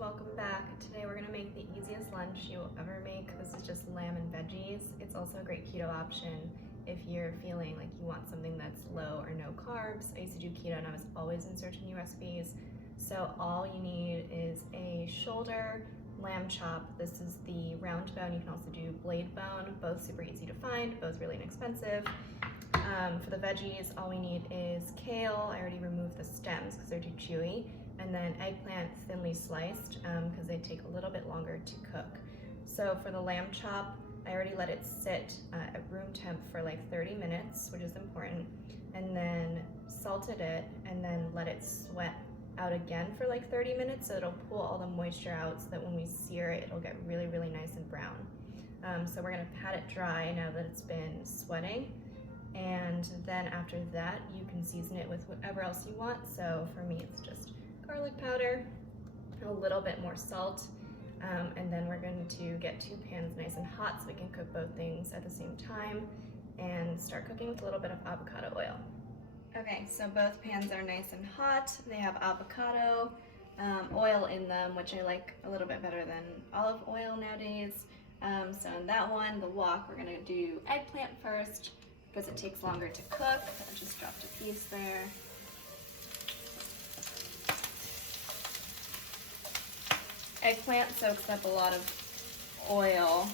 welcome back. Today we're gonna make the easiest lunch you'll ever make. This is just lamb and veggies. It's also a great keto option if you're feeling like you want something that's low or no carbs. I used to do keto and I was always in search of new recipes. So all you need is a shoulder lamb chop. This is the round bone. You can also do blade bone. Both super easy to find, both really inexpensive. For the veggies, all we need is kale. I already removed the stems because they're too chewy. And then eggplant thinly sliced because they take a little bit longer to cook. So for the lamb chop, I already let it sit at room temp for like 30 minutes, which is important, and then salted it and then let it sweat out again for like 30 minutes so it'll pull all the moisture out so that when we sear it, it'll get really, really nice and brown. So we're gonna pat it dry now that it's been sweating. And then after that, you can season it with whatever else you want. So for me, it's just garlic powder, a little bit more salt, and then we're going to get 2 pans nice and hot so we can cook both things at the same time and start cooking with a little bit of avocado oil. Okay, so both pans are nice and hot. They have avocado oil in them, which I like a little bit better than olive oil nowadays. So in that one, the wok, we're gonna do eggplant first because it takes longer to cook. I just dropped a piece there. Eggplant soaks up a lot of oil,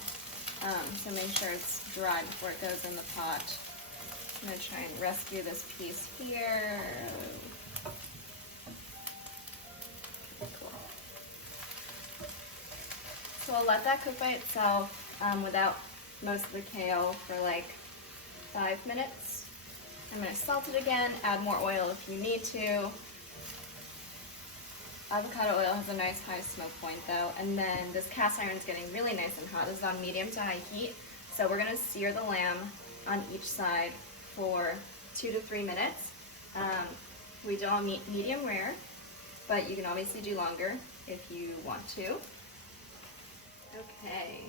so make sure it's dry before it goes in the pot. I'm going to try and rescue this piece here. Cool. So I'll let that cook by itself without most of the kale for like 5 minutes. I'm going to salt it again, add more oil if you need to. Avocado oil has a nice high smoke point though, and then this cast iron is getting really nice and hot. This is on medium to high heat, so we're gonna sear the lamb on each side for 2 to 3 minutes. We do on medium rare, but you can obviously do longer if you want to. Okay,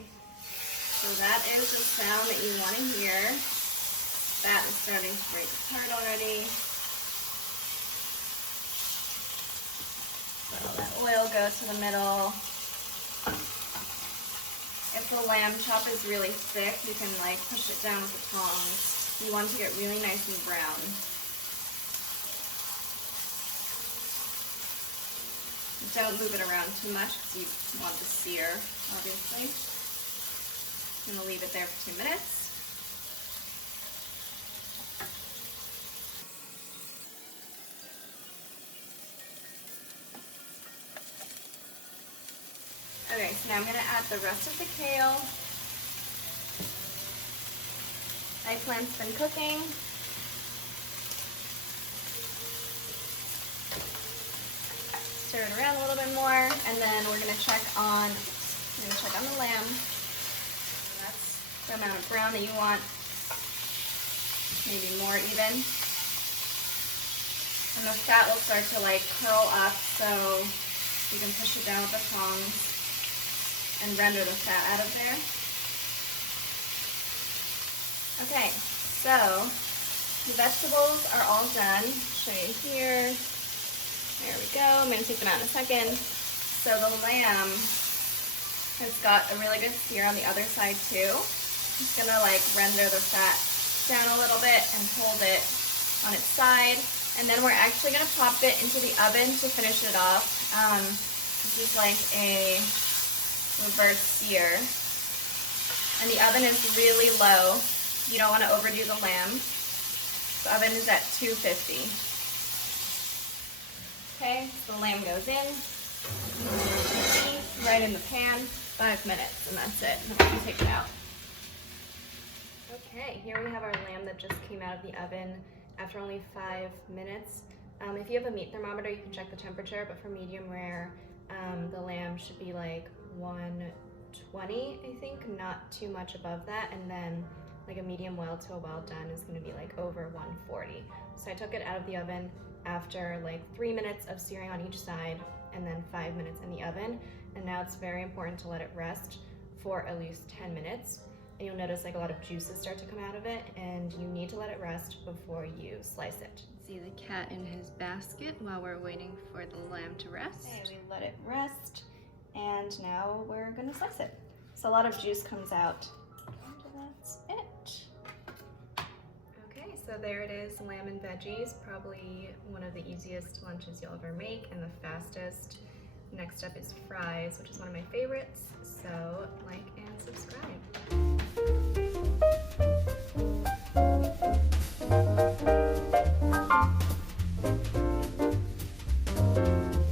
so that is the sound that you want to hear. That is starting to break apart already. Let that oil go to the middle. If the lamb chop is really thick, you can like push it down with the tongs. You want it to get really nice and brown. Don't move it around too much because you want to sear, obviously. I'm going to leave it there for 2 minutes. Okay, so now I'm going to add the rest of the kale. Eggplant's been cooking. Stir it around a little bit more, and then we're going to check on the lamb. That's the amount of brown that you want, maybe more even. And the fat will start to like curl up, so you can push it down with the tongs and render the fat out of there. Okay, so the vegetables are all done. I'll show you here. There we go. I'm going to take them out in a second. So the lamb has got a really good sear on the other side too. I'm just going to like render the fat down a little bit and hold it on its side. And then we're actually going to pop it into the oven to finish it off. This is like a reverse-sear. And the oven is really low. You don't want to overdo the lamb. The oven is at 250. Okay, so the lamb goes in. Right in the pan. 5 minutes, and that's it. I'm going to take it out. Okay, here we have our lamb that just came out of the oven after only 5 minutes. If you have a meat thermometer, you can check the temperature, but for medium rare, the lamb should be like 120, I think, not too much above that, and then like a medium well to a well done is going to be like over 140. So I took it out of the oven after like 3 minutes of searing on each side and then 5 minutes in the oven, and now it's very important to let it rest for at least 10 minutes. And you'll notice like a lot of juices start to come out of it, and you need to let it rest before you slice it. See the cat in his basket while we're waiting for the lamb to rest. Okay, we let it rest, And now we're gonna slice it. So a lot of juice comes out. And that's it. Okay, so there it is, lamb and veggies. Probably one of the easiest lunches you'll ever make and the fastest. Next up is fries, which is one of my favorites. So like and subscribe.